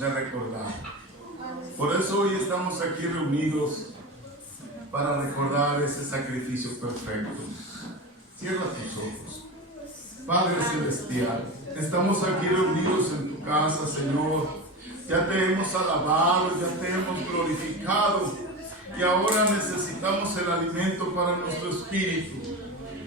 de recordar. Por eso hoy estamos aquí reunidos para recordar ese sacrificio perfecto. Cierra tus ojos. Padre Celestial, estamos aquí reunidos en tu casa, Señor. Ya te hemos alabado, ya te hemos glorificado y ahora necesitamos el alimento para nuestro espíritu.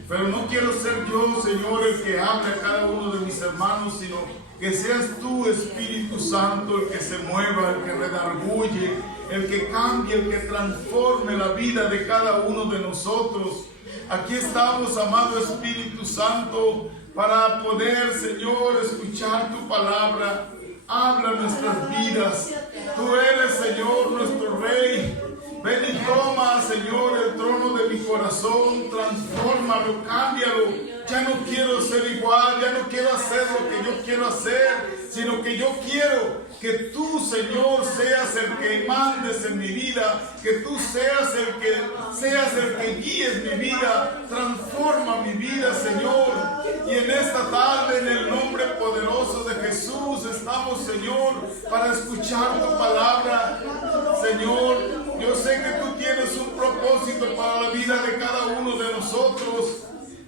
Pero no quiero ser yo, Señor, el que hable a cada uno de mis hermanos, sino que seas tú, Espíritu Santo, el que se mueva, el que redarguye, el que cambie, el que transforme la vida de cada uno de nosotros. Aquí estamos, amado Espíritu Santo, para poder, Señor, escuchar tu palabra. Habla nuestras vidas. Tú eres, Señor, nuestro Rey. Ven y toma, Señor, el trono de mi corazón, transfórmalo, cámbialo. Ya no quiero ser igual, ya no quiero hacer lo que yo quiero hacer, sino que yo quiero que tú, Señor, seas el que mandes en mi vida, que tú seas el que guíes mi vida. Transforma mi vida, Señor. Y en esta tarde, en el nombre poderoso de Jesús, estamos, Señor, para escuchar tu palabra. Señor, yo sé que tú tienes un propósito para la vida de cada uno de nosotros.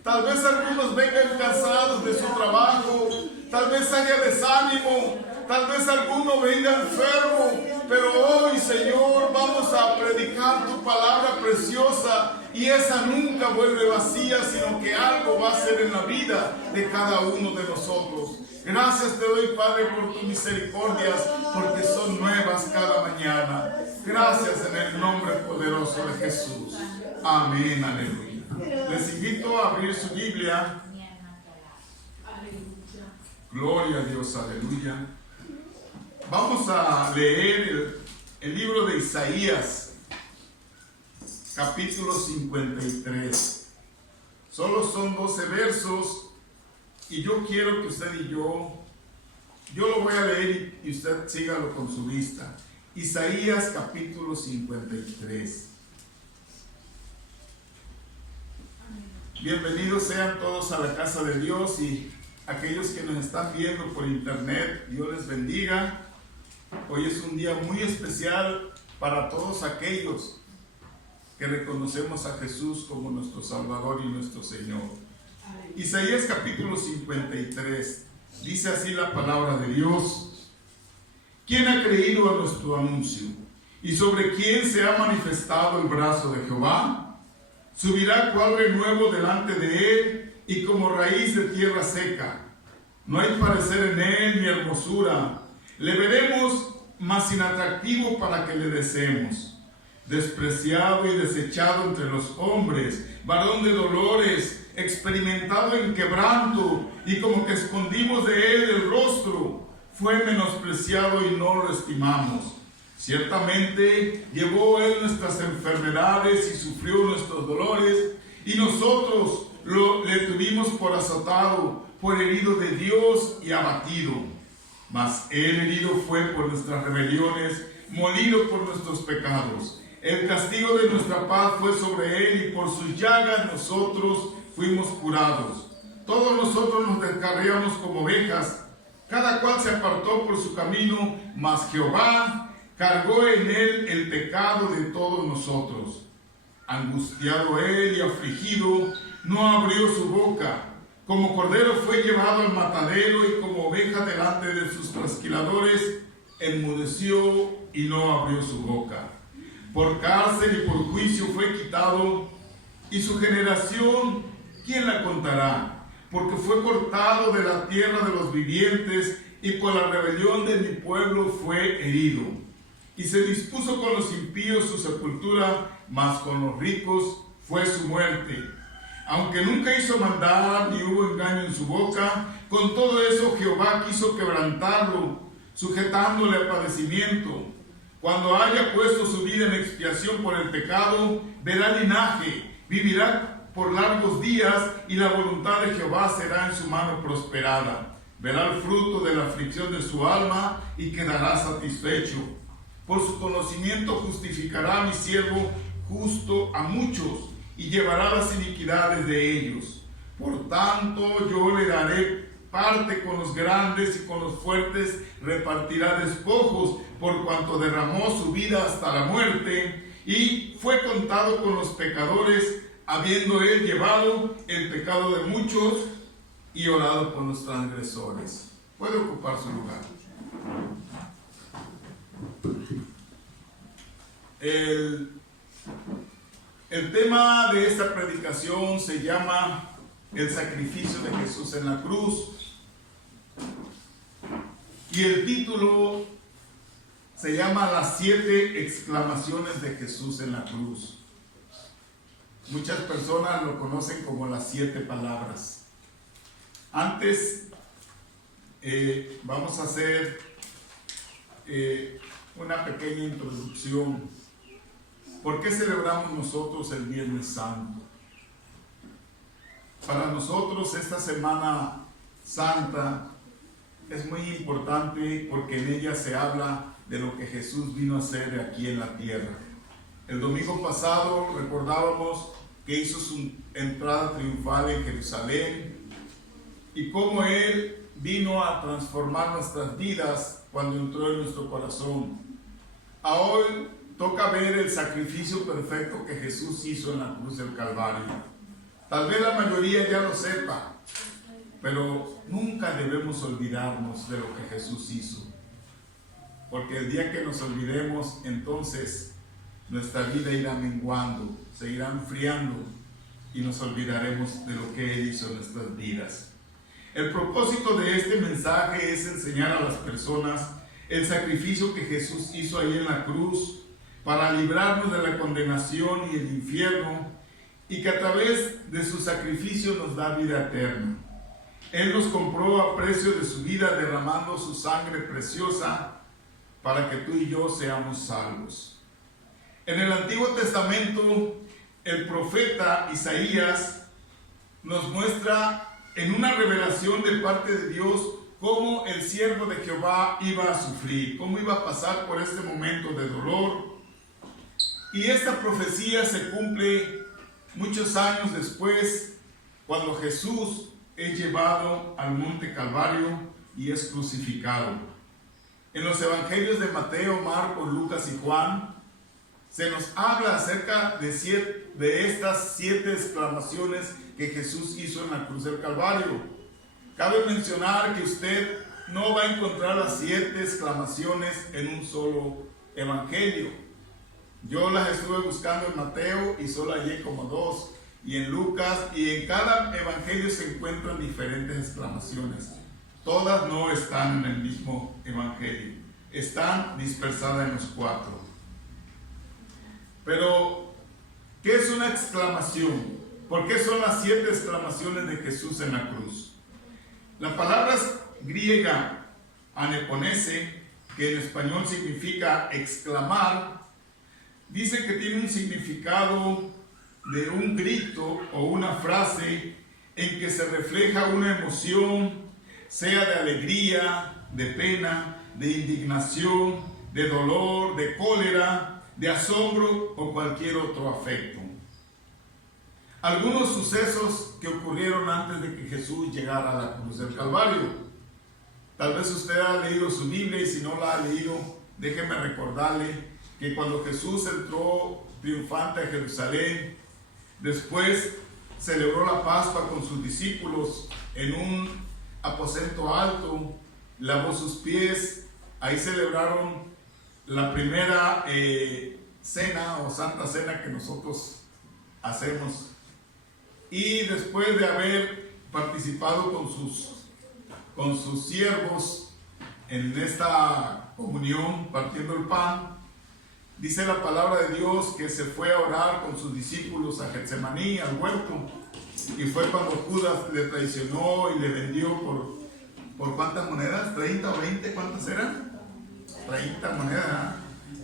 Tal vez algunos vengan cansados de su trabajo, tal vez haya desánimo, tal vez alguno venga enfermo, pero hoy, Señor, vamos a predicar tu palabra preciosa y esa nunca vuelve vacía, sino que algo va a ser en la vida de cada uno de nosotros. Gracias te doy, Padre, por tus misericordias, porque son nuevas cada mañana. Gracias en el nombre poderoso de Jesús. Amén, aleluya. Les invito a abrir su Biblia. Gloria a Dios, aleluya. Vamos a leer el libro de Isaías, capítulo 53. Solo son 12 versos y yo quiero que usted y yo lo voy a leer y usted sígalo con su vista. Isaías capítulo 53. Bienvenidos sean todos a la casa de Dios y aquellos que nos están viendo por internet, Dios les bendiga. Hoy es un día muy especial para todos aquellos que reconocemos a Jesús como nuestro Salvador y nuestro Señor. Isaías capítulo 53, dice así la palabra de Dios. ¿Quién ha creído a nuestro anuncio? ¿Y sobre quién se ha manifestado el brazo de Jehová? Subirá cual renuevo delante de él y como raíz de tierra seca. No hay parecer en él ni hermosura. Le veremos, mas inatractivo para que le deseemos. Despreciado y desechado entre los hombres, varón de dolores, experimentado en quebranto, y como que escondimos de él el rostro. Fue menospreciado y no lo estimamos. Ciertamente llevó él nuestras enfermedades y sufrió nuestros dolores, y nosotros le tuvimos por azotado, por herido de Dios y abatido. Mas él herido fue por nuestras rebeliones, molido por nuestros pecados. El castigo de nuestra paz fue sobre él, y por sus llagas nosotros fuimos curados. Todos nosotros nos descarriamos como ovejas, cada cual se apartó por su camino, mas Jehová cargó en él el pecado de todos nosotros. Angustiado él y afligido, no abrió su boca. Como cordero fue llevado al matadero, y como oveja delante de sus trasquiladores, enmudeció y no abrió su boca. Por cárcel y por juicio fue quitado, y su generación, ¿quién la contará? Porque fue cortado de la tierra de los vivientes, y por la rebelión de mi pueblo fue herido. Y se dispuso con los impíos su sepultura, mas con los ricos fue su muerte. Aunque nunca hizo maldad ni hubo engaño en su boca, con todo eso Jehová quiso quebrantarlo, sujetándole al padecimiento. Cuando haya puesto su vida en expiación por el pecado, verá linaje, vivirá por largos días, y la voluntad de Jehová será en su mano prosperada. Verá el fruto de la aflicción de su alma y quedará satisfecho. Por su conocimiento justificará a mi siervo justo a muchos, y llevará las iniquidades de ellos. Por tanto, yo le daré parte con los grandes y con los fuertes repartirá despojos, por cuanto derramó su vida hasta la muerte y fue contado con los pecadores, habiendo él llevado el pecado de muchos y orado por los transgresores. Puede ocupar su lugar. El tema de esta predicación se llama el sacrificio de Jesús en la cruz. Y el título se llama Las 7 exclamaciones de Jesús en la cruz. Muchas personas lo conocen como las 7 palabras. Antes vamos a hacer una pequeña introducción. ¿Por qué celebramos nosotros el Viernes Santo? Para nosotros esta Semana Santa es muy importante porque en ella se habla de lo que Jesús vino a hacer aquí en la tierra. El domingo pasado recordábamos que hizo su entrada triunfal en Jerusalén y cómo Él vino a transformar nuestras vidas cuando entró en nuestro corazón. Hoy toca ver el sacrificio perfecto que Jesús hizo en la cruz del Calvario. Tal vez la mayoría ya lo sepa, pero nunca debemos olvidarnos de lo que Jesús hizo. Porque el día que nos olvidemos, entonces nuestra vida irá menguando, se irá enfriando y nos olvidaremos de lo que Él hizo en nuestras vidas. El propósito de este mensaje es enseñar a las personas el sacrificio que Jesús hizo ahí en la cruz para librarnos de la condenación y el infierno, y que a través de su sacrificio nos da vida eterna. Él nos compró a precio de su vida derramando su sangre preciosa para que tú y yo seamos salvos. En el Antiguo Testamento, el profeta Isaías nos muestra en una revelación de parte de Dios cómo el siervo de Jehová iba a sufrir, cómo iba a pasar por este momento de dolor. Y esta profecía se cumple muchos años después, cuando Jesús es llevado al monte Calvario y es crucificado. En los evangelios de Mateo, Marcos, Lucas y Juan, se nos habla acerca de estas 7 exclamaciones que Jesús hizo en la cruz del Calvario. Cabe mencionar que usted no va a encontrar las 7 exclamaciones en un solo evangelio. Yo las estuve buscando en Mateo y solo hallé como 2, y en Lucas, y en cada evangelio se encuentran diferentes exclamaciones. Todas no están en el mismo evangelio, están dispersadas en los 4. Pero, ¿qué es una exclamación? ¿Por qué son las 7 exclamaciones de Jesús en la cruz? La palabra griega aneponese, que en español significa exclamar, dice que tiene un significado de un grito o una frase en que se refleja una emoción, sea de alegría, de pena, de indignación, de dolor, de cólera, de asombro o cualquier otro afecto. Algunos sucesos que ocurrieron antes de que Jesús llegara a la cruz del Calvario. Tal vez usted ha leído su Biblia, y si no la ha leído, déjeme recordarle que cuando Jesús entró triunfante a Jerusalén, después celebró la Pascua con sus discípulos en un aposento alto, lavó sus pies, ahí celebraron la primera cena o santa cena que nosotros hacemos. Y después de haber participado con sus siervos en esta comunión, partiendo el pan, dice la palabra de Dios que se fue a orar con sus discípulos a Getsemaní, al huerto, y fue cuando Judas le traicionó y le vendió ¿por cuántas monedas? ¿30 o 20? ¿Cuántas eran? 30 monedas,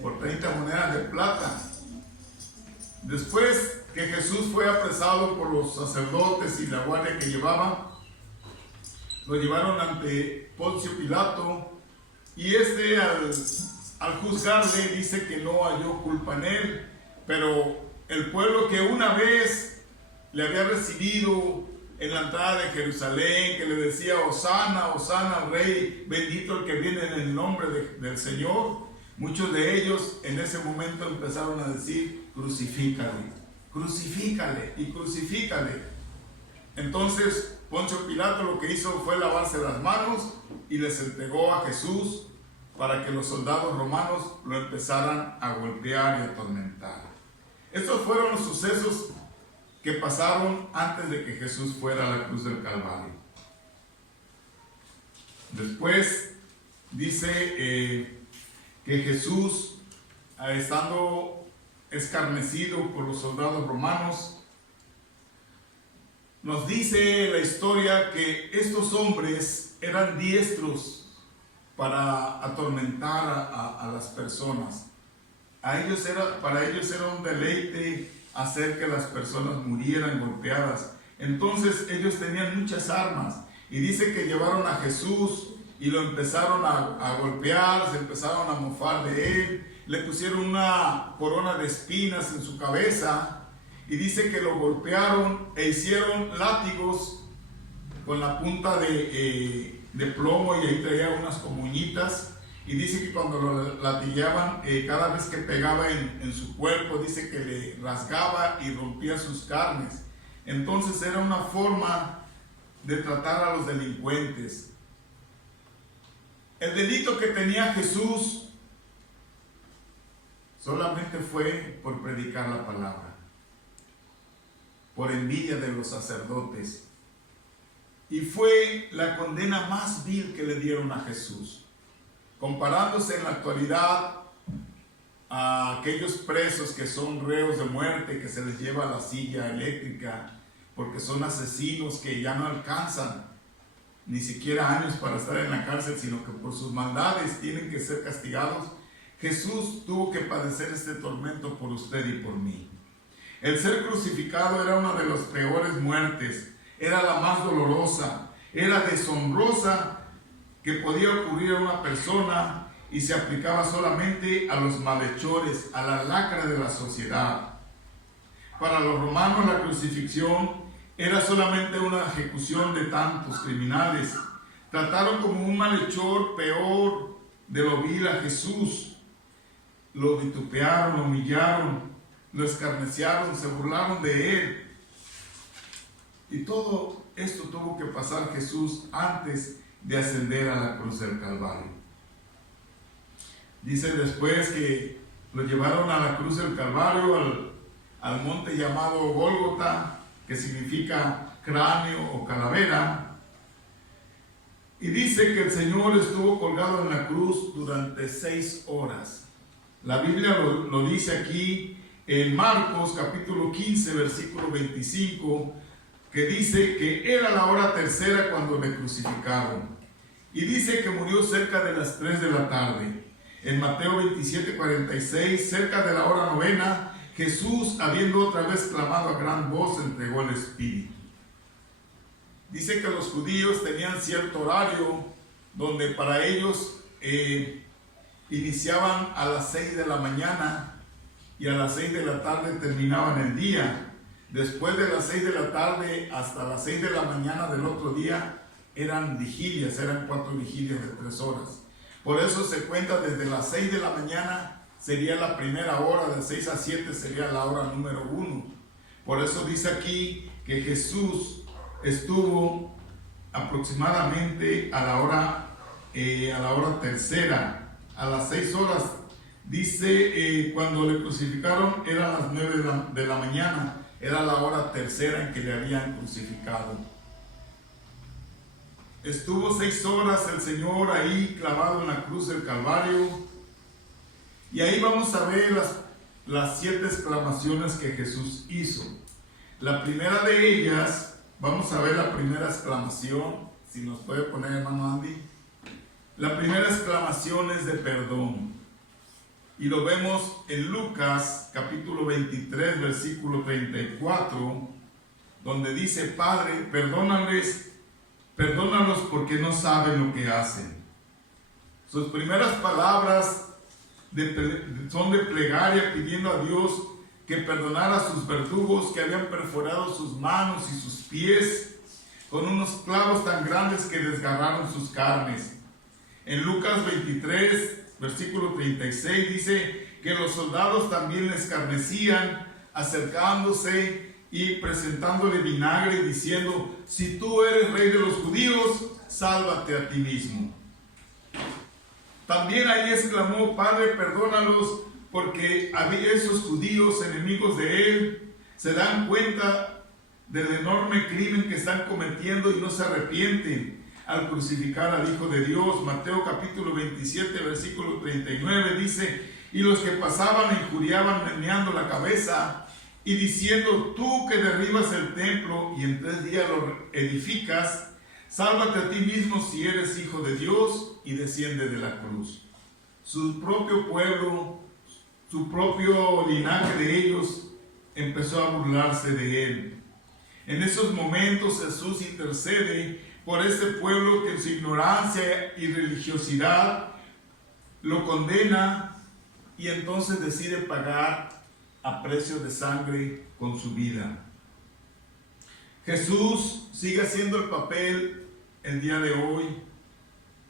por 30 monedas de plata. Después que Jesús fue apresado por los sacerdotes y la guardia que llevaba, lo llevaron ante Poncio Pilato, y al juzgarle dice que no halló culpa en él, pero el pueblo que una vez le había recibido en la entrada de Jerusalén, que le decía: Hosana, Hosana, Rey, bendito el que viene en el nombre del Señor. Muchos de ellos en ese momento empezaron a decir: crucifícale, crucifícale y crucifícale. Entonces Poncio Pilato lo que hizo fue lavarse las manos y les entregó a Jesús para que los soldados romanos lo empezaran a golpear y atormentar. Estos fueron los sucesos que pasaron antes de que Jesús fuera a la cruz del Calvario. Después dice que Jesús, estando escarnecido por los soldados romanos, nos dice la historia que estos hombres eran diestros para atormentar a las personas. Para ellos era un deleite hacer que las personas murieran golpeadas. Entonces ellos tenían muchas armas, y dice que llevaron a Jesús y lo empezaron a golpear, se empezaron a mofar de él, le pusieron una corona de espinas en su cabeza, y dice que lo golpearon e hicieron látigos con la punta de plomo, y ahí traía unas como uñitas. Y dice que cuando lo latigaban, cada vez que pegaba en su cuerpo, dice que le rasgaba y rompía sus carnes. Entonces era una forma de tratar a los delincuentes. El delito que tenía Jesús solamente fue por predicar la palabra, por envidia de los sacerdotes. Y fue la condena más vil que le dieron a Jesús, comparándose en la actualidad a aquellos presos que son reos de muerte, que se les lleva a la silla eléctrica porque son asesinos que ya no alcanzan ni siquiera años para estar en la cárcel, sino que por sus maldades tienen que ser castigados. Jesús tuvo que padecer este tormento por usted y por mí. El ser crucificado era una de las peores muertes, era la más dolorosa, era deshonrosa que podía ocurrir a una persona, y se aplicaba solamente a los malhechores, a la lacra de la sociedad. Para los romanos la crucifixión era solamente una ejecución de tantos criminales. Trataron como un malhechor peor de lo vil a Jesús. Lo vitupearon, lo humillaron, lo escarneciaron, se burlaron de él. Y todo esto tuvo que pasar Jesús antes de ascender a la cruz del Calvario. Dice después que lo llevaron a la cruz del Calvario, al monte llamado Gólgota, que significa cráneo o calavera. Y dice que el Señor estuvo colgado en la cruz durante 6 horas. La Biblia lo dice aquí en Marcos capítulo 15, versículo 25, que dice que era la hora tercera cuando le crucificaron. Y dice que murió cerca de las 3 de la tarde. En Mateo 27, 46, cerca de la hora novena, Jesús, habiendo otra vez clamado a gran voz, entregó el Espíritu. Dice que los judíos tenían cierto horario donde para ellos iniciaban a las 6 de la mañana y a las 6 de la tarde terminaban el día. Después de las 6 de la tarde hasta las 6 de la mañana del otro día eran vigilias, eran 4 vigilias de 3 horas. Por eso se cuenta desde las 6 de la mañana sería la primera hora, de 6 a 7 sería la hora número 1. Por eso dice aquí que Jesús estuvo aproximadamente a la hora tercera, a las 6 horas. Dice cuando le crucificaron eran las 9 de la mañana, era la hora tercera en que le habían crucificado. Estuvo 6 horas el Señor ahí clavado en la cruz del Calvario, y ahí vamos a ver las 7 exclamaciones que Jesús hizo. La primera de ellas, vamos a ver la primera exclamación, si nos puede poner hermano Andy. La primera exclamación es de perdón, y lo vemos en Lucas capítulo 23 versículo 34, donde dice: Padre, perdónalos porque no saben lo que hacen. Sus primeras palabras son de plegaria, pidiendo a Dios que perdonara a sus verdugos que habían perforado sus manos y sus pies con unos clavos tan grandes que desgarraron sus carnes. En Lucas 23, versículo 36 dice que los soldados también le escarnecían, acercándose y presentándole vinagre, diciendo: si tú eres rey de los judíos, sálvate a ti mismo. También ahí exclamó: Padre, perdónalos, porque había esos judíos enemigos de él, se dan cuenta del enorme crimen que están cometiendo y no se arrepienten al crucificar al Hijo de Dios. Mateo capítulo 27, versículo 39 dice: y los que pasaban le injuriaban meneando la cabeza y diciendo: tú que derribas el templo y en 3 días lo edificas, sálvate a ti mismo si eres hijo de Dios y desciende de la cruz. Su propio pueblo, su propio linaje de ellos empezó a burlarse de él. En esos momentos Jesús intercede por este pueblo que en su ignorancia y religiosidad lo condena, y entonces decide pagar a precio de sangre con su vida. Jesús sigue haciendo el papel el día de hoy,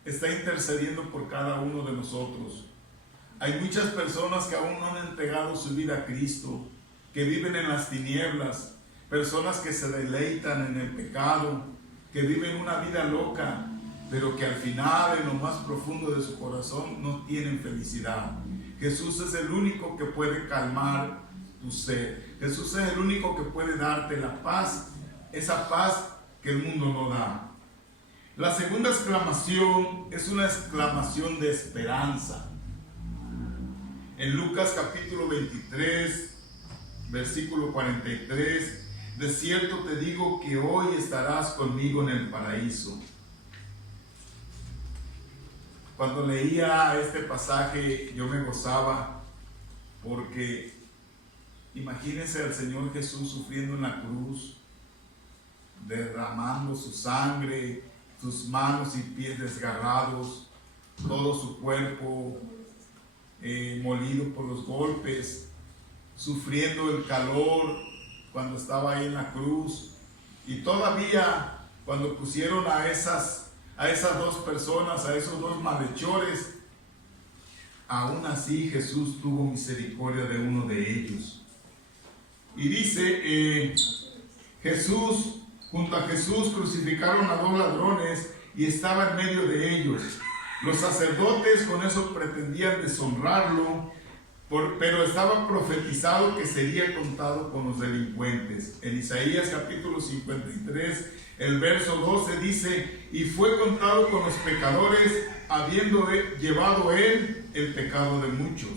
está intercediendo por cada uno de nosotros. Hay muchas personas que aún no han entregado su vida a Cristo, que viven en las tinieblas, personas que se deleitan en el pecado, que viven una vida loca, pero que al final, en lo más profundo de su corazón, no tienen felicidad. Jesús es el único que puede calmar tu sed. Jesús es el único que puede darte la paz, esa paz que el mundo no da. La segunda exclamación es una exclamación de esperanza. En Lucas capítulo 23, versículo 43, de cierto te digo que hoy estarás conmigo en el paraíso. Cuando leía este pasaje yo me gozaba, porque imagínense al Señor Jesús sufriendo en la cruz, derramando su sangre, sus manos y pies desgarrados, todo su cuerpo molido por los golpes, sufriendo el calor cuando estaba ahí en la cruz. Y todavía cuando pusieron a esas 2 personas, a esos 2 malhechores, aún así Jesús tuvo misericordia de uno de ellos. Y dice, junto a Jesús crucificaron a 2 ladrones y estaba en medio de ellos. Los sacerdotes con eso pretendían deshonrarlo, pero estaba profetizado que sería contado con los delincuentes. En Isaías capítulo 53, el verso 12 dice: y fue contado con los pecadores, habiendo llevado él el pecado de muchos.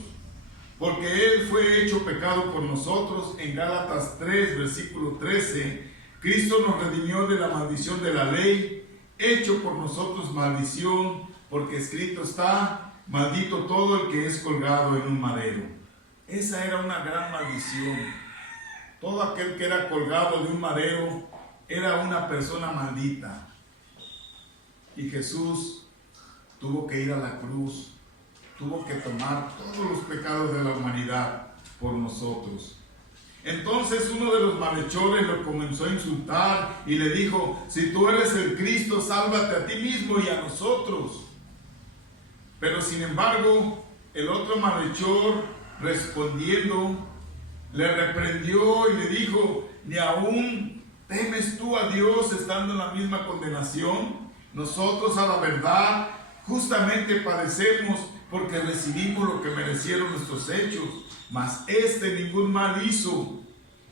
Porque él fue hecho pecado por nosotros. En Gálatas 3, versículo 13, Cristo nos redimió de la maldición de la ley, hecho por nosotros maldición, porque escrito está: maldito todo el que es colgado en un madero. Esa era una gran maldición. Todo aquel que era colgado de un madero era una persona maldita. Y Jesús tuvo que ir a la cruz, tuvo que tomar todos los pecados de la humanidad por nosotros. Entonces uno de los malhechores lo comenzó a insultar y le dijo: si tú eres el Cristo, sálvate a ti mismo y a nosotros. Pero sin embargo, el otro malhechor, respondiendo, le reprendió y le dijo: ¿ni aún temes tú a Dios estando en la misma condenación? Nosotros, a la verdad, justamente padecemos, porque recibimos lo que merecieron nuestros hechos, mas este ningún mal hizo.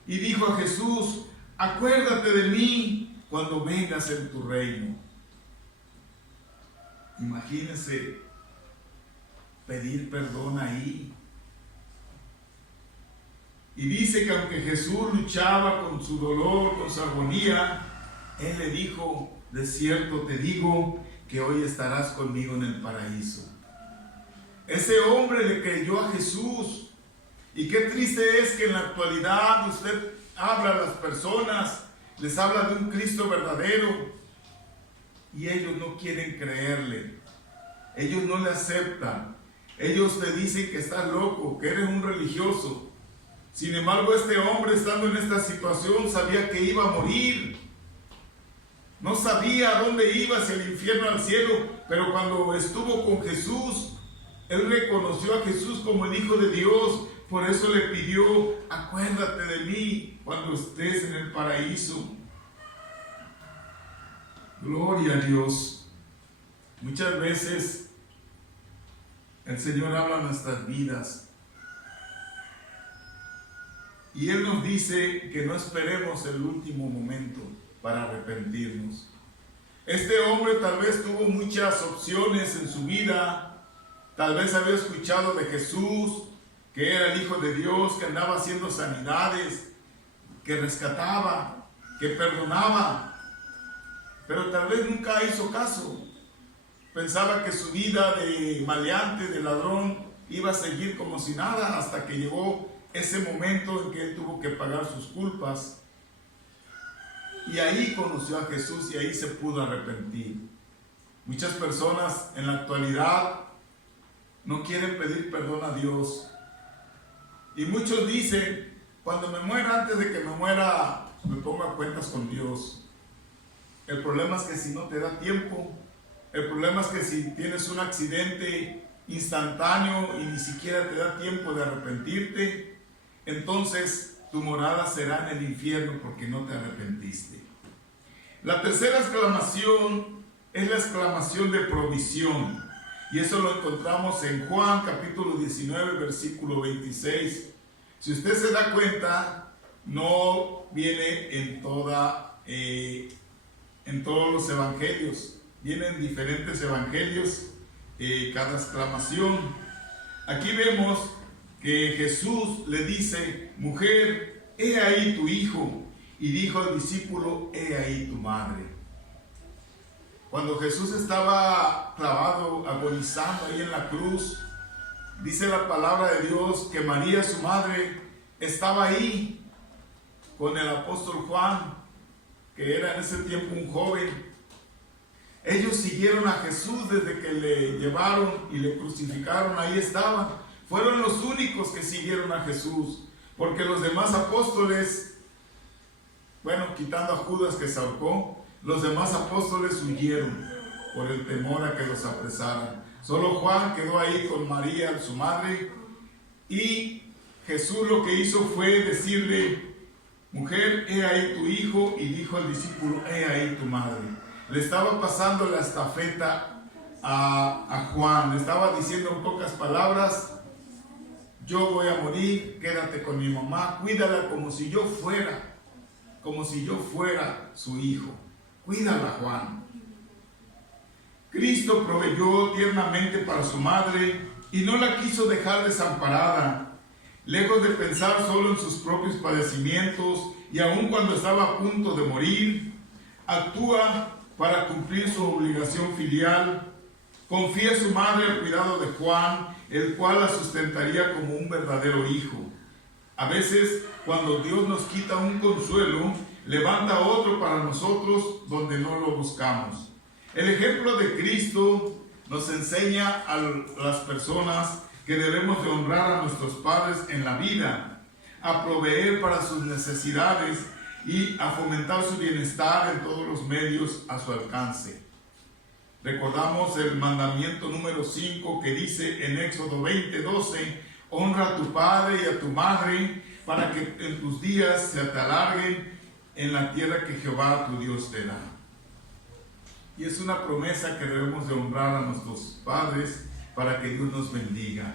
Y dijo a Jesús: acuérdate de mí cuando vengas en tu reino. Imagínense pedir perdón ahí. Y dice que aunque Jesús luchaba con su dolor, con su agonía, él le dijo: de cierto te digo que hoy estarás conmigo en el paraíso. Ese hombre le creyó a Jesús. Y qué triste es que en la actualidad usted habla a las personas, les habla de un Cristo verdadero, y ellos no quieren creerle, ellos no le aceptan, ellos te dicen que estás loco, que eres un religioso. Sin embargo, este hombre, estando en esta situación, sabía que iba a morir. No sabía a dónde iba, si al infierno o al cielo, pero cuando estuvo con Jesús, él reconoció a Jesús como el Hijo de Dios. Por eso le pidió: acuérdate de mí cuando estés en el paraíso. Gloria a Dios. Muchas veces el Señor habla en nuestras vidas y Él nos dice que no esperemos el último momento para arrepentirnos. Este hombre tal vez tuvo muchas opciones en su vida. Tal vez había escuchado de Jesús, que era el Hijo de Dios, que andaba haciendo sanidades, que rescataba, que perdonaba, pero tal vez nunca hizo caso. Pensaba que su vida de maleante, de ladrón, iba a seguir como si nada, hasta que llegó ese momento en que él tuvo que pagar sus culpas. Y ahí conoció a Jesús y ahí se pudo arrepentir. Muchas personas en la actualidad no quieren pedir perdón a Dios. Y muchos dicen: cuando me muera, antes de que me muera, me pongo a cuentas con Dios. El problema es que si no te da tiempo, el problema es que si tienes un accidente instantáneo y ni siquiera te da tiempo de arrepentirte, entonces tu morada será en el infierno porque no te arrepentiste. La tercera exclamación es la exclamación de provisión. Y eso lo encontramos en Juan capítulo 19, versículo 26. Si usted se da cuenta, no viene en todos los evangelios. Vienen diferentes evangelios cada exclamación. Aquí vemos que Jesús le dice: mujer, he ahí tu hijo. Y dijo al discípulo: he ahí tu madre. Cuando Jesús estaba clavado, agonizando ahí en la cruz, dice la palabra de Dios que María, su madre, estaba ahí con el apóstol Juan, que era en ese tiempo un joven. Ellos siguieron a Jesús desde que le llevaron y le crucificaron, ahí estaban. Fueron los únicos que siguieron a Jesús, porque los demás apóstoles, bueno, quitando a Judas que se ahorcó, los demás apóstoles huyeron por el temor a que los apresaran. Solo Juan quedó ahí con María, su madre, y Jesús lo que hizo fue decirle: mujer, he ahí tu hijo, y dijo al discípulo: he ahí tu madre. Le estaba pasando la estafeta a Juan, le estaba diciendo en pocas palabras: yo voy a morir, quédate con mi mamá, cuídala como si yo fuera su hijo. Cuídala, Juan. Cristo proveyó tiernamente para su madre y no la quiso dejar desamparada. Lejos de pensar solo en sus propios padecimientos y aun cuando estaba a punto de morir, actúa para cumplir su obligación filial. Confía a su madre al cuidado de Juan, el cual la sustentaría como un verdadero hijo. A veces, cuando Dios nos quita un consuelo, levanta otro para nosotros donde no lo buscamos. El ejemplo de Cristo nos enseña a las personas que debemos de honrar a nuestros padres en la vida, a proveer para sus necesidades y a fomentar su bienestar en todos los medios a su alcance. Recordamos el mandamiento número 5 que dice en Éxodo 20:12: honra a tu padre y a tu madre para que en tus días se te alarguen en la tierra que Jehová tu Dios te da. Y es una promesa que debemos de honrar a nuestros padres para que Dios nos bendiga.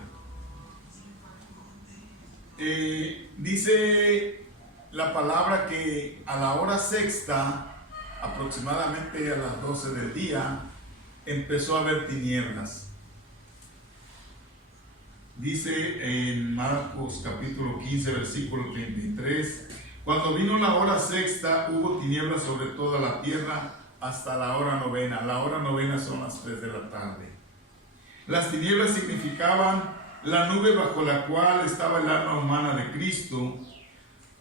Dice la palabra que a la hora sexta, aproximadamente a las 12 del día, empezó a haber tinieblas. Dice en Marcos capítulo 15, versículo 33: cuando vino la hora sexta, hubo tinieblas sobre toda la tierra hasta la hora novena. La hora novena son las 3 de la tarde. Las tinieblas significaban la nube bajo la cual estaba el alma humana de Cristo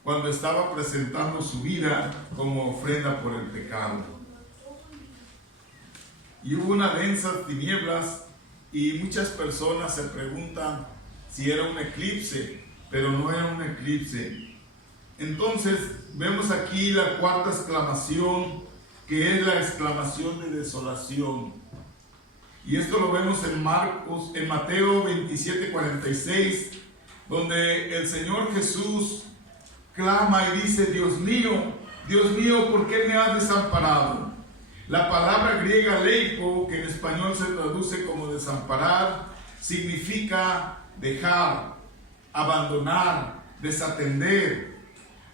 cuando estaba presentando su vida como ofrenda por el pecado. Y hubo una densa tinieblas y muchas personas se preguntan si era un eclipse, pero no era un eclipse. Entonces vemos aquí la cuarta exclamación que es la exclamación de desolación. Y esto lo vemos en Mateo 27:46, donde el Señor Jesús clama y dice: Dios mío, ¿por qué me has desamparado? La palabra griega leipo, que en español se traduce como desamparar, significa dejar, abandonar, desatender.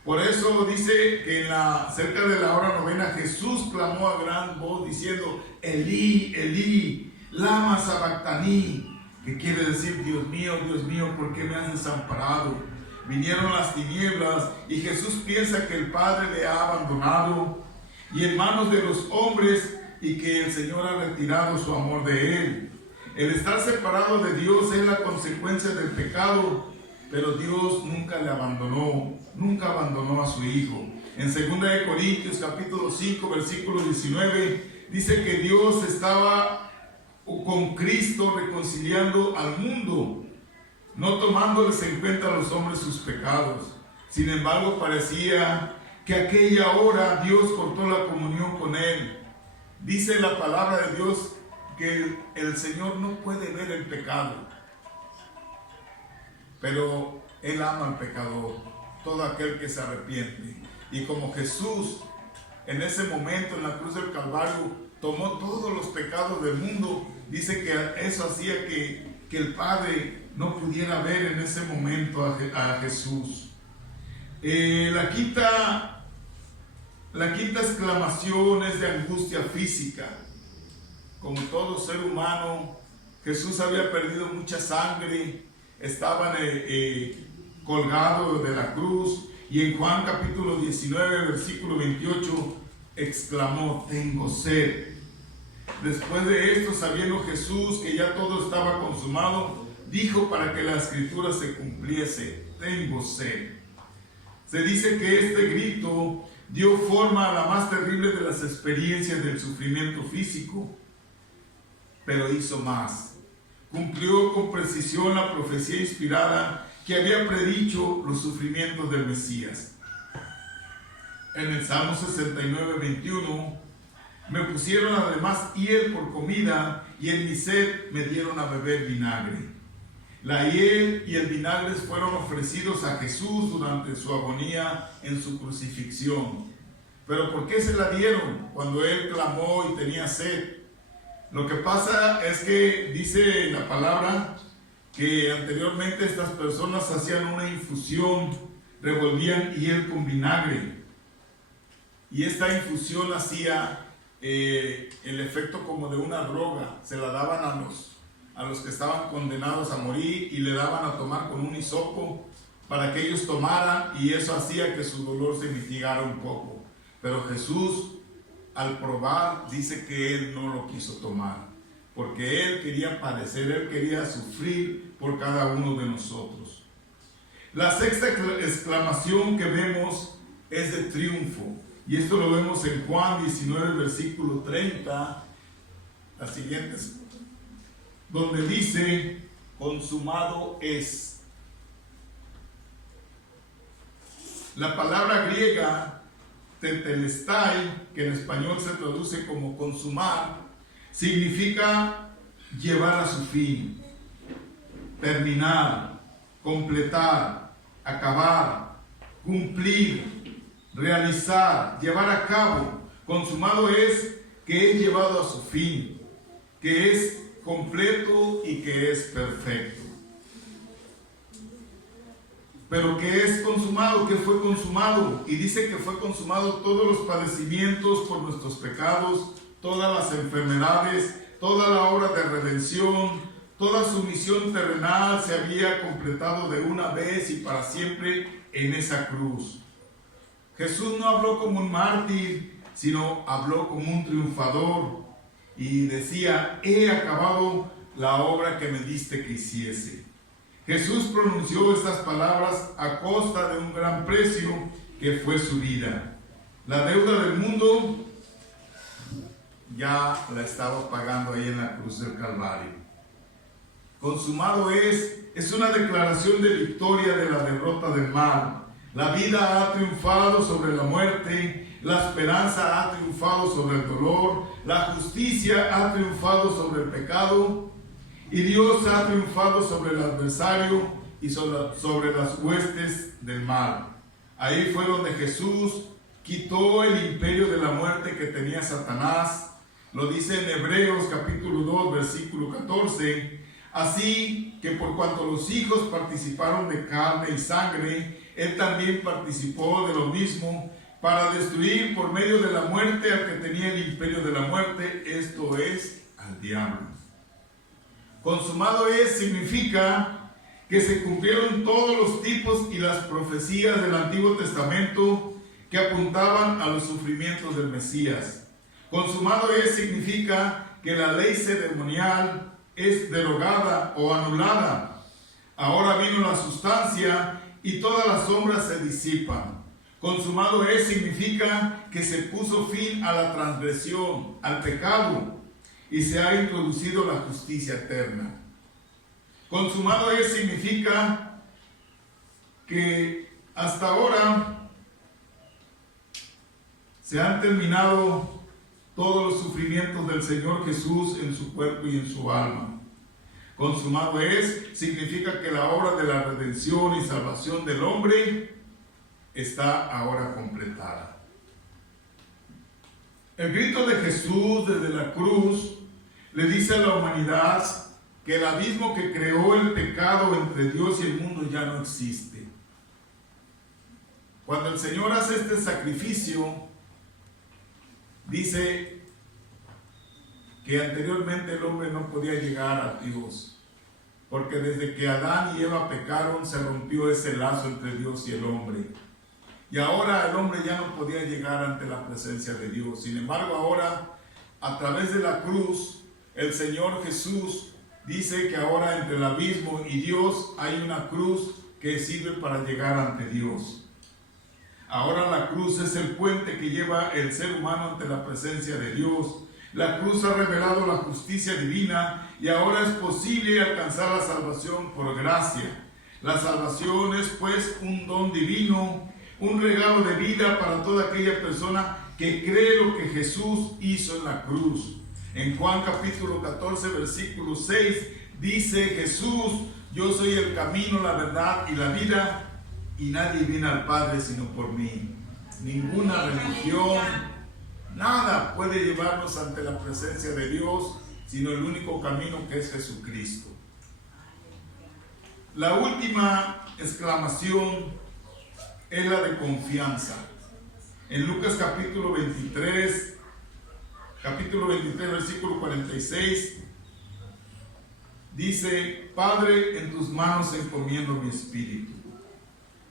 Por eso dice que cerca de la hora novena Jesús clamó a gran voz diciendo: Elí, Elí, lama sabactaní, que quiere decir: Dios mío, ¿por qué me has desamparado? Vinieron las tinieblas y Jesús piensa que el Padre le ha abandonado y en manos de los hombres, y que el Señor ha retirado su amor de él. El estar separado de Dios es la consecuencia del pecado, pero Dios nunca le abandonó, nunca abandonó a su Hijo. En 2 Corintios capítulo 5 versículo 19 dice que Dios estaba con Cristo reconciliando al mundo, no tomándoles en cuenta a los hombres sus pecados. Sin embargo, parecía que aquella hora Dios cortó la comunión con él. Dice la palabra de Dios que el Señor no puede ver el pecado, pero Él ama al pecador, todo aquel que se arrepiente. Y como Jesús en ese momento en la cruz del Calvario tomó todos los pecados del mundo, dice que eso hacía que el Padre no pudiera ver en ese momento a Jesús. La quinta exclamación es de angustia física. Como todo ser humano, Jesús había perdido mucha sangre, estaba colgado de la cruz, y en Juan capítulo 19 versículo 28 exclamó: tengo sed. Después de esto, sabiendo Jesús que ya todo estaba consumado, dijo para que la escritura se cumpliese: tengo sed. Se dice que este grito dio forma a la más terrible de las experiencias del sufrimiento físico, pero hizo más. Cumplió con precisión la profecía inspirada que había predicho los sufrimientos del Mesías. En el Salmo 69:21, me pusieron además hiel por comida, y en mi sed me dieron a beber vinagre. La hiel y el vinagre fueron ofrecidos a Jesús durante su agonía en su crucifixión. ¿Pero por qué se la dieron cuando él clamó y tenía sed? Lo que pasa es que dice la palabra que anteriormente estas personas hacían una infusión, revolvían hiel con vinagre, y esta infusión hacía el efecto como de una droga. Se la daban a los que estaban condenados a morir, y le daban a tomar con un hisopo para que ellos tomaran, y eso hacía que su dolor se mitigara un poco. Pero Jesús, al probar, dice que él no lo quiso tomar, porque él quería padecer, él quería sufrir por cada uno de nosotros. La sexta exclamación que vemos es de triunfo, y esto lo vemos en Juan 19 versículo 30, las siguientes, donde dice: consumado es. La palabra griega tetelestai, que en español se traduce como consumar, significa llevar a su fin, terminar, completar, acabar, cumplir, realizar, llevar a cabo. Consumado es que es llevado a su fin, que es completo y que es perfecto. Pero ¿qué es consumado? ¿Qué fue consumado? Y dice que fue consumado todos los padecimientos por nuestros pecados, todas las enfermedades, toda la obra de redención, toda su misión terrenal se había completado de una vez y para siempre en esa cruz. Jesús no habló como un mártir, sino habló como un triunfador, y decía: he acabado la obra que me diste que hiciese. Jesús pronunció estas palabras a costa de un gran precio que fue su vida. La deuda del mundo ya la estaba pagando ahí en la cruz del Calvario. Consumado es una declaración de victoria de la derrota del mal. La vida ha triunfado sobre la muerte, la esperanza ha triunfado sobre el dolor, la justicia ha triunfado sobre el pecado, y Dios ha triunfado sobre el adversario y sobre las huestes del mal. Ahí fue donde Jesús quitó el imperio de la muerte que tenía Satanás. Lo dice en Hebreos capítulo 2, versículo 14. Así que por cuanto los hijos participaron de carne y sangre, Él también participó de lo mismo, para destruir por medio de la muerte al que tenía el imperio de la muerte, esto es, al diablo. Consumado es significa que se cumplieron todos los tipos y las profecías del Antiguo Testamento que apuntaban a los sufrimientos del Mesías. Consumado es significa que la ley ceremonial es derogada o anulada. Ahora vino la sustancia y todas las sombras se disipan. Consumado es significa que se puso fin a la transgresión, al pecado, y se ha introducido la justicia eterna. Consumado es significa que hasta ahora se han terminado todos los sufrimientos del Señor Jesús en su cuerpo y en su alma. Consumado es significa que la obra de la redención y salvación del hombre está ahora completada. El grito de Jesús desde la cruz le dice a la humanidad que el abismo que creó el pecado entre Dios y el mundo ya no existe. Cuando el Señor hace este sacrificio, dice que anteriormente el hombre no podía llegar a Dios, porque desde que Adán y Eva pecaron se rompió ese lazo entre Dios y el hombre. Y ahora el hombre ya no podía llegar ante la presencia de Dios. Sin embargo, ahora, a través de la cruz, el Señor Jesús dice que ahora entre el abismo y Dios hay una cruz que sirve para llegar ante Dios. Ahora la cruz es el puente que lleva el ser humano ante la presencia de Dios. La cruz ha revelado la justicia divina y ahora es posible alcanzar la salvación por gracia. La salvación es pues un don divino, un regalo de vida para toda aquella persona que cree lo que Jesús hizo en la cruz. En Juan capítulo 14, versículo 6, dice Jesús: yo soy el camino, la verdad y la vida, y nadie viene al Padre sino por mí. Ninguna religión, nada puede llevarnos ante la presencia de Dios, sino el único camino, que es Jesucristo. La última exclamación es la de confianza. En Lucas capítulo 23, versículo 46, dice: Padre, en tus manos encomiendo mi espíritu.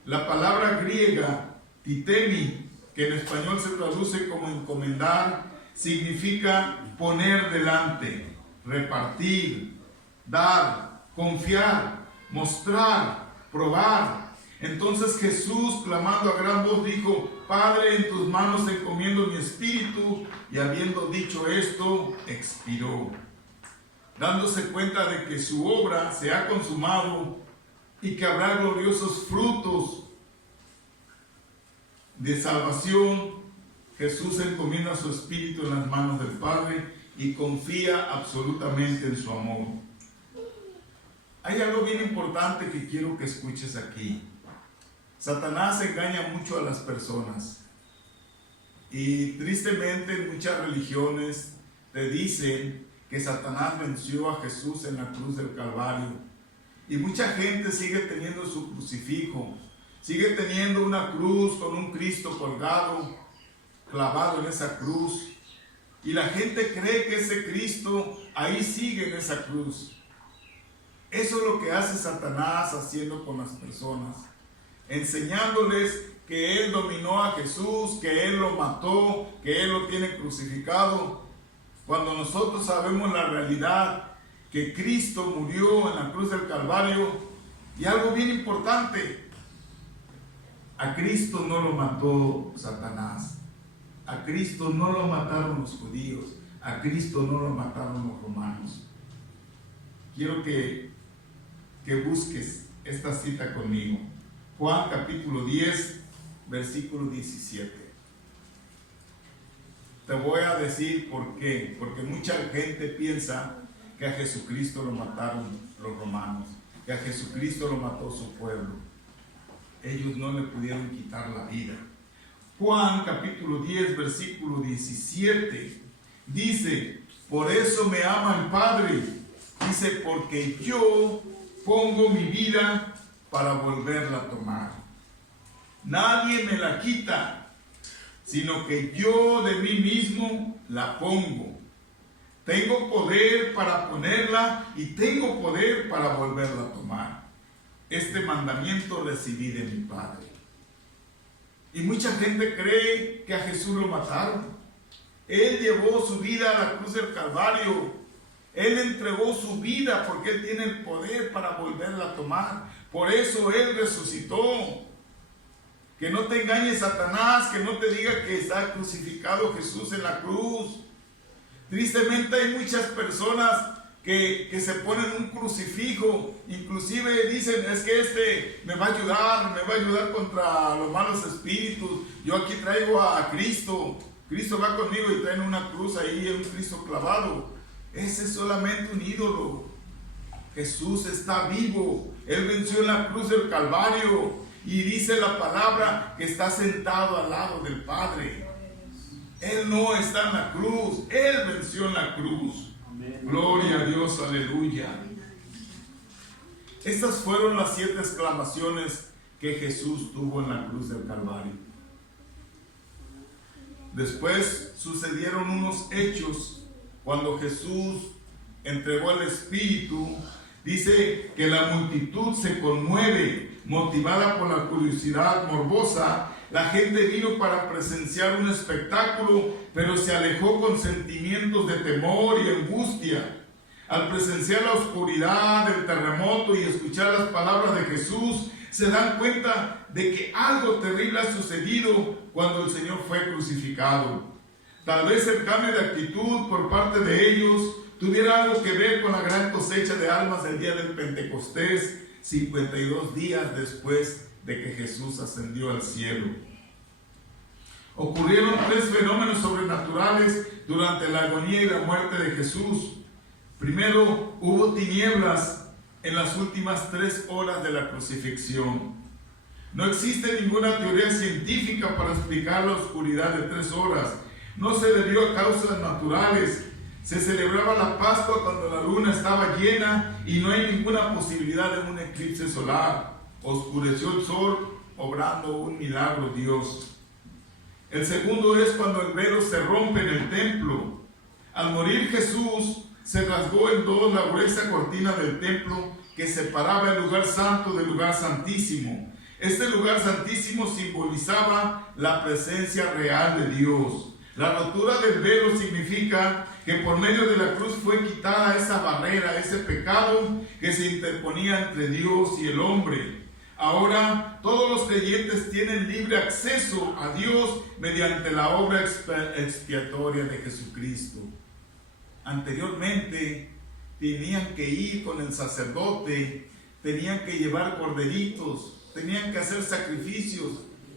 La palabra griega titemi, que en español se traduce como encomendar, significa poner delante, repartir, dar, confiar, mostrar, probar. Entonces Jesús, clamando a gran voz, dijo: Padre, en tus manos encomiendo mi espíritu, y habiendo dicho esto, expiró, dándose cuenta de que su obra se ha consumado y que habrá gloriosos frutos de salvación. Jesús encomienda su espíritu en las manos del Padre y confía absolutamente en su amor. Hay algo bien importante que quiero que escuches aquí. Satanás engaña mucho a las personas, y tristemente en muchas religiones te dicen que Satanás venció a Jesús en la cruz del Calvario, y mucha gente sigue teniendo su crucifijo, sigue teniendo una cruz con un Cristo colgado, clavado en esa cruz, y la gente cree que ese Cristo ahí sigue en esa cruz. Eso es lo que hace Satanás haciendo con las personas, enseñándoles que Él dominó a Jesús, que Él lo mató, que Él lo tiene crucificado, cuando nosotros sabemos la realidad, que Cristo murió en la cruz del Calvario. Y algo bien importante: a Cristo no lo mató Satanás, a Cristo no lo mataron los judíos, a Cristo no lo mataron los romanos. Quiero que busques esta cita conmigo. Juan capítulo 10, versículo 17. Te voy a decir por qué. Porque mucha gente piensa que a Jesucristo lo mataron los romanos, que a Jesucristo lo mató su pueblo. Ellos no le pudieron quitar la vida. Juan capítulo 10, versículo 17 dice: por eso me ama el Padre. Dice: porque yo pongo mi vida para volverla a tomar. Nadie me la quita, sino que yo de mí mismo la pongo. Tengo poder para ponerla y tengo poder para volverla a tomar. Este mandamiento recibí de mi Padre. Y mucha gente cree que a Jesús lo mataron. Él llevó su vida a la cruz del Calvario. Él entregó su vida porque Él tiene el poder para volverla a tomar. Por eso Él resucitó. Que no te engañe Satanás, que no te diga que está crucificado Jesús en la cruz. Tristemente hay muchas personas que se ponen un crucifijo, inclusive dicen: es que este me va a ayudar contra los malos espíritus. Yo aquí traigo a Cristo, Cristo va conmigo, y traen una cruz ahí, un Cristo clavado. Ese es solamente un ídolo. Jesús está vivo, Él venció en la cruz del Calvario. Y dice la palabra que está sentado al lado del Padre. Él no está en la cruz, Él venció en la cruz. Amén. Gloria a Dios, aleluya. Estas fueron las 7 exclamaciones que Jesús tuvo en la cruz del Calvario. Después sucedieron unos hechos cuando Jesús entregó el Espíritu. Dice que la multitud se conmueve, motivada por la curiosidad morbosa. La gente vino para presenciar un espectáculo, pero se alejó con sentimientos de temor y angustia. Al presenciar la oscuridad, el terremoto y escuchar las palabras de Jesús, se dan cuenta de que algo terrible ha sucedido cuando el Señor fue crucificado. Tal vez el cambio de actitud por parte de ellos tuviera algo que ver con la gran cosecha de almas del día del Pentecostés, 52 días después de que Jesús ascendió al cielo. Ocurrieron 3 fenómenos sobrenaturales durante la agonía y la muerte de Jesús. Primero, hubo tinieblas en las últimas 3 horas de la crucifixión. No existe ninguna teoría científica para explicar la oscuridad de 3 horas. No se debió a causas naturales. Se celebraba la Pascua cuando la luna estaba llena y no hay ninguna posibilidad de un eclipse solar. Oscureció el sol, obrando un milagro Dios. El segundo es cuando el velo se rompe en el templo. Al morir Jesús, se rasgó en dos la gruesa cortina del templo que separaba el lugar santo del lugar santísimo. Este lugar santísimo simbolizaba la presencia real de Dios. La rotura del velo significa que por medio de la cruz fue quitada esa barrera, ese pecado que se interponía entre Dios y el hombre. Ahora todos los creyentes tienen libre acceso a Dios mediante la obra expiatoria de Jesucristo. Anteriormente tenían que ir con el sacerdote, tenían que llevar corderitos, tenían que hacer sacrificios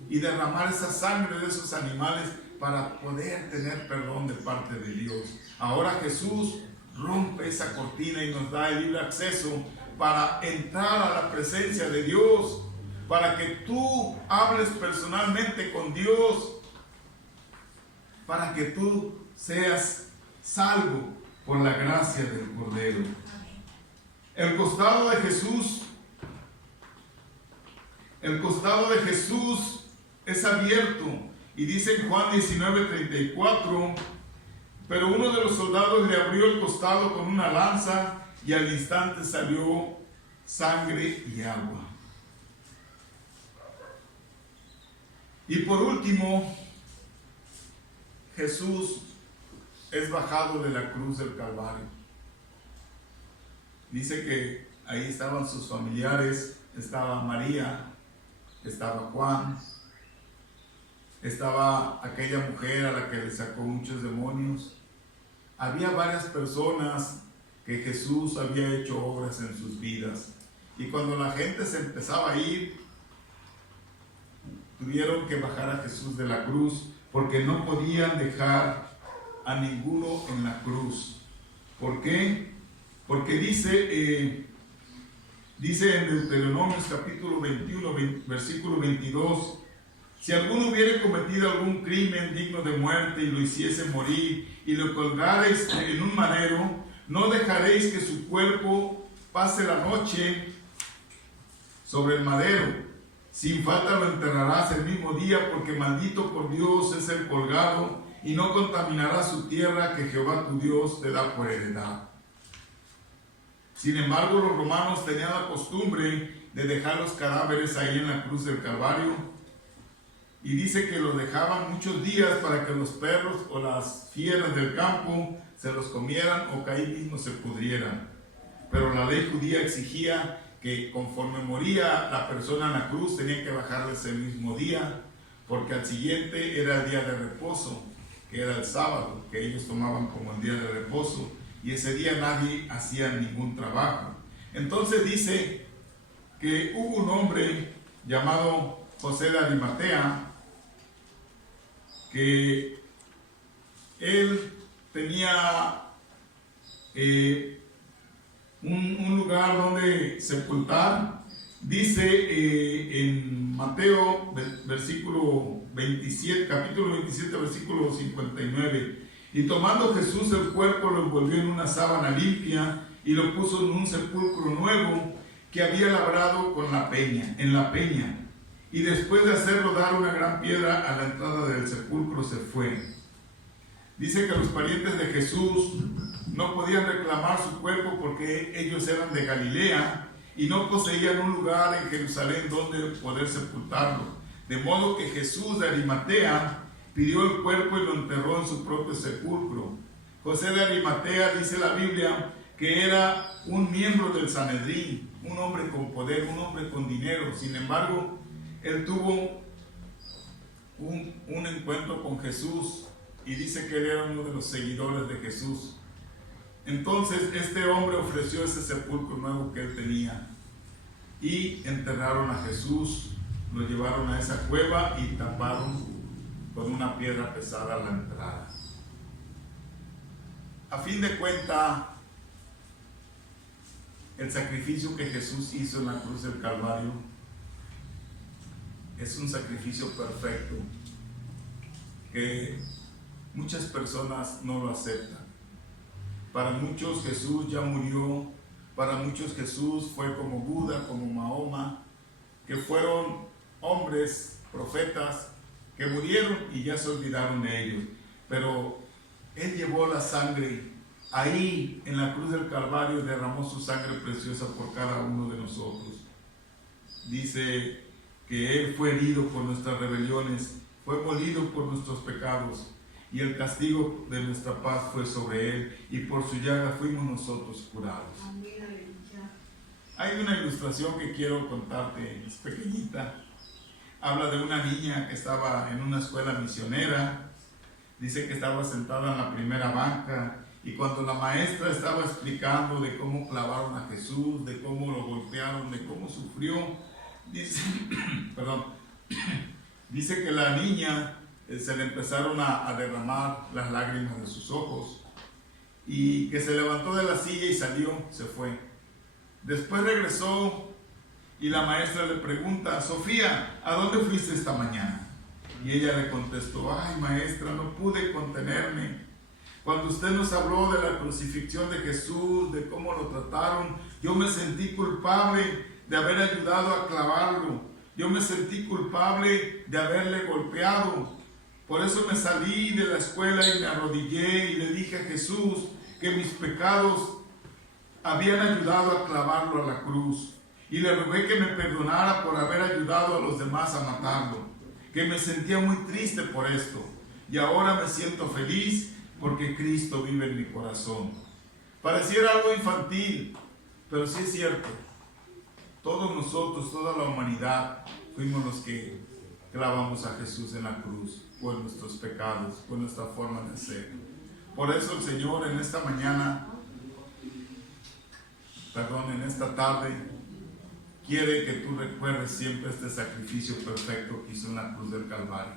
y derramar esa sangre de esos animales para poder tener perdón de parte de Dios. Ahora Jesús rompe esa cortina y nos da el libre acceso para entrar a la presencia de Dios, para que tú hables personalmente con Dios, para que tú seas salvo por la gracia del Cordero. El costado de Jesús es abierto. Y dice en Juan 19:34, pero uno de los soldados le abrió el costado con una lanza y al instante salió sangre y agua. Y por último, Jesús es bajado de la cruz del Calvario. Dice que ahí estaban sus familiares, estaba María, estaba Juan, estaba aquella mujer a la que le sacó muchos demonios. Había varias personas que Jesús había hecho obras en sus vidas. Y cuando la gente se empezaba a ir, tuvieron que bajar a Jesús de la cruz porque no podían dejar a ninguno en la cruz. ¿Por qué? Porque dice en Deuteronomios capítulo 21, versículo 22, si alguno hubiere cometido algún crimen digno de muerte y lo hiciese morir y lo colgareis en un madero, no dejaréis que su cuerpo pase la noche sobre el madero. Sin falta lo enterrarás el mismo día, porque maldito por Dios es el colgado, y no contaminarás su tierra que Jehová tu Dios te da por heredad. Sin embargo, los romanos tenían la costumbre de dejar los cadáveres ahí en la cruz del Calvario, y dice que los dejaban muchos días para que los perros o las fieras del campo se los comieran o que ahí mismo se pudrieran. Pero la ley judía exigía que conforme moría la persona en la cruz tenía que bajarle ese mismo día, porque al siguiente era el día de reposo, que era el sábado, que ellos tomaban como el día de reposo, y ese día nadie hacía ningún trabajo. Entonces dice que hubo un hombre llamado José de Arimatea, que él tenía un lugar donde sepultar. Dice en Mateo versículo 27, capítulo 27, versículo 59, y tomando Jesús el cuerpo lo envolvió en una sábana limpia y lo puso en un sepulcro nuevo que había labrado en la peña. Y después de hacerlo dar una gran piedra a la entrada del sepulcro, se fue. Dice que los parientes de Jesús no podían reclamar su cuerpo porque ellos eran de Galilea y no poseían un lugar en Jerusalén donde poder sepultarlo. De modo que Jesús de Arimatea pidió el cuerpo y lo enterró en su propio sepulcro. José de Arimatea, dice la Biblia, que era un miembro del Sanedrín, un hombre con poder, un hombre con dinero. Sin embargo, él tuvo un encuentro con Jesús y dice que él era uno de los seguidores de Jesús. Entonces este hombre ofreció ese sepulcro nuevo que él tenía y enterraron a Jesús, lo llevaron a esa cueva y taparon con una piedra pesada la entrada. A fin de cuentas, el sacrificio que Jesús hizo en la cruz del Calvario es un sacrificio perfecto que muchas personas no lo aceptan. Para muchos Jesús ya murió, para muchos Jesús fue como Buda, como Mahoma, que fueron hombres, profetas, que murieron y ya se olvidaron de ellos. Pero Él llevó la sangre, ahí en la cruz del Calvario derramó su sangre preciosa por cada uno de nosotros. Dice que Él fue herido por nuestras rebeliones, fue molido por nuestros pecados, y el castigo de nuestra paz fue sobre Él, y por su llaga fuimos nosotros curados. Hay una ilustración que quiero contarte, es pequeñita. Habla de una niña que estaba en una escuela misionera. Dice que estaba sentada en la primera banca, y cuando la maestra estaba explicando de cómo clavaron a Jesús, de cómo lo golpearon, de cómo sufrió, dice que la niña se le empezaron a derramar las lágrimas de sus ojos, y que se levantó de la silla y salió, se fue. Después regresó y la maestra le pregunta: Sofía, ¿a dónde fuiste esta mañana? Y ella le contestó: ay, maestra, no pude contenerme. Cuando usted nos habló de la crucifixión de Jesús, de cómo lo trataron, yo me sentí culpable de haber ayudado a clavarlo. Yo me sentí culpable de haberle golpeado. Por eso me salí de la escuela y me arrodillé y le dije a Jesús que mis pecados habían ayudado a clavarlo a la cruz. Y le rogué que me perdonara por haber ayudado a los demás a matarlo. Que me sentía muy triste por esto. Y ahora me siento feliz porque Cristo vive en mi corazón. Pareciera algo infantil, pero sí es cierto. Todos nosotros, toda la humanidad, fuimos los que clavamos a Jesús en la cruz por nuestros pecados, por nuestra forma de ser. Por eso el Señor en esta tarde, quiere que tú recuerdes siempre este sacrificio perfecto que hizo en la cruz del Calvario.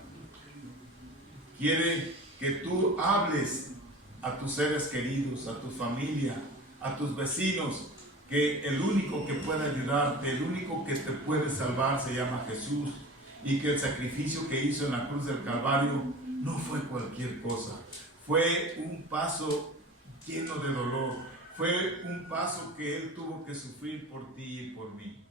Quiere que tú hables a tus seres queridos, a tu familia, a tus vecinos, que el único que puede ayudarte, el único que te puede salvar se llama Jesús, y que el sacrificio que hizo en la cruz del Calvario no fue cualquier cosa, fue un paso lleno de dolor, fue un paso que Él tuvo que sufrir por ti y por mí.